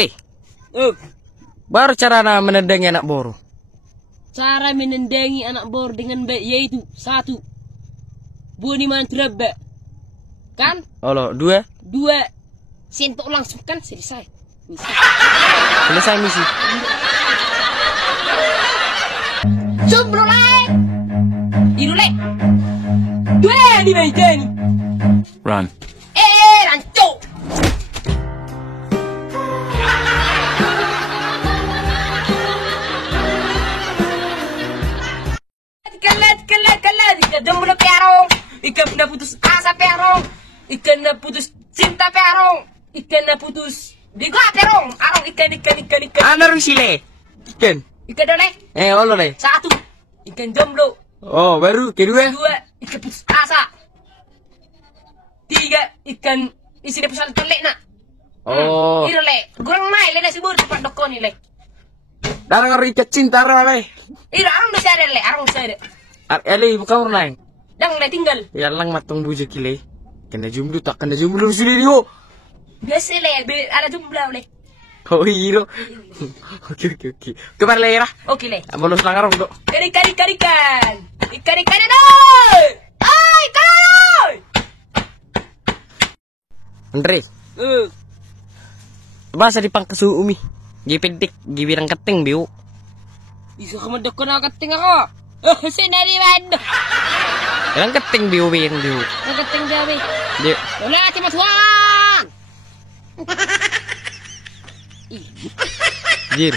Andre, baru cara menendangi anak boro. Cara menendangi anak bor dengan baik yaitu 1. Bunyi mantra ba. Kan? Olo, 2. 2. Sentuh langsung kan selesai. Selesai misi. Jomblo lain. Irule. 2 di medan. Run. Rancu. Kelat. Ika jomblo perong. Ika udah putus asa perong. Ika udah putus cinta perong. Ika udah putus bego perong. Arong ikan. Ana rusile. Ikan. Ika dole. Olo le. 1. Ikan jomblo. Oh, baru kedua. 2. Ikan putus asa. 3. Ikan isi dia pusat telek nak. Oh. Iro le. Kurang mai le nasi bur cepat dokon ni le. Darang ngeri cinta le. Iro arong bisa ada le. Arong bisa ada. Ele bukan orang. Dang le tinggal. Ya lang matong bujuk kile. Kena jomblo tak kena jomblo sendiri ho. Biasa le. Ada jomblo le. Oh hiro. Oke. Kemar le ra. Oke le. Bolos lang arong do. Ikan. Ikan doi. Ay, koi. Andre. Bahasa di pangkesu umi. Gipedik, gibirang keting biu. Iso ka madokon na kating ako. Sinari man. Ilang keting biu yang biu. Ang kating dawi. Biu. Wala natin matuwang. Jir.